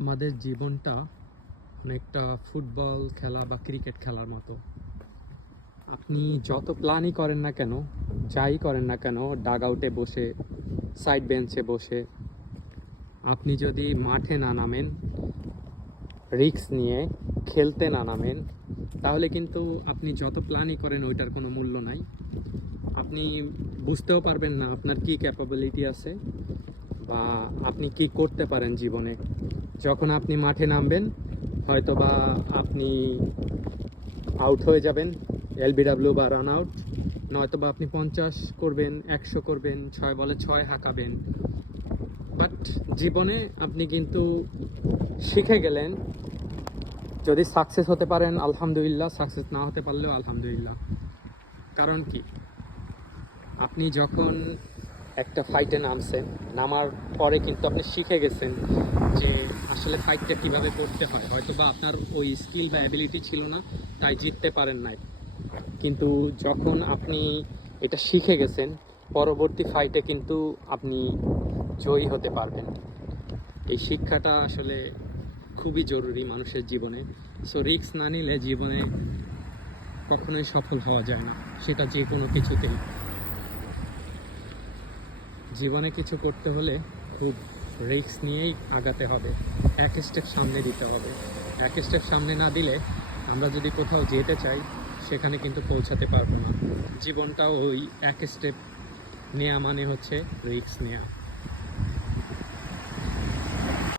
আমাদের জীবনটা অনেকটা ফুটবল খেলা বা ক্রিকেট খেলার মতো। আপনি যত প্ল্যানই করেন না কেন, যাই করেন না কেন, ডাগ আউটে বসে, সাইড বেঞ্চে বসে, আপনি যদি মাঠে না নামেন, রিস্ক নিয়ে খেলতে না নামেন, তাহলে কিন্তু আপনি যত প্ল্যানই করেন ওইটার কোনো মূল্য নাই। আপনি বুঝতেও পারবেন না আপনার কি ক্যাপাবিলিটি আছে বা আপনি কি করতে পারেন জীবনে। যখন আপনি মাঠে নামবেন, হয়তো বা আপনি আউট হয়ে যাবেন, এলবিডাব্লিউ বা রান আউট, নয়তো বা আপনি 50 করবেন, 100 করবেন, 6 বলে 6 হাঁকাবেন। বাট জীবনে আপনি কিন্তু শিখে গেলেন। যদি সাকসেস হতে পারেন আলহামদুলিল্লাহ, সাকসেস না হতে পারলেও আলহামদুলিল্লাহ। কারণ কি, আপনি যখন একটা ফাইটে নামছেন, নামার পরে কিন্তু আপনি শিখে গেছেন যে আসলে ফাইটটা কিভাবে করতে হয়। হয়তো বা আপনার ওই স্কিল বা অ্যাবিলিটি ছিল না, তাই জিততে পারেন নাই। কিন্তু যখন আপনি এটা শিখে গেছেন, পরবর্তী ফাইটে কিন্তু আপনি জয়ী হতে পারবেন। এই শিক্ষাটা আসলে খুবই জরুরি মানুষের জীবনে। সো রিস্ক না নিলে জীবনে কখনোই সফল হওয়া যায় না, সেটা যে কোনো কিছুতেই। জীবনে কিছু করতে হলে খুব রিস্ক নিয়েই আগাতে হবে, এক স্টেপ সামনে দিতে হবে। এক স্টেপ সামনে না দিলে আমরা যদি কোথাও যেতে চাই, সেখানে কিন্তু পৌঁছাতে পারবো না। জীবনটাও ওই এক স্টেপ নেওয়া মানে হচ্ছে রিস্ক নেওয়া।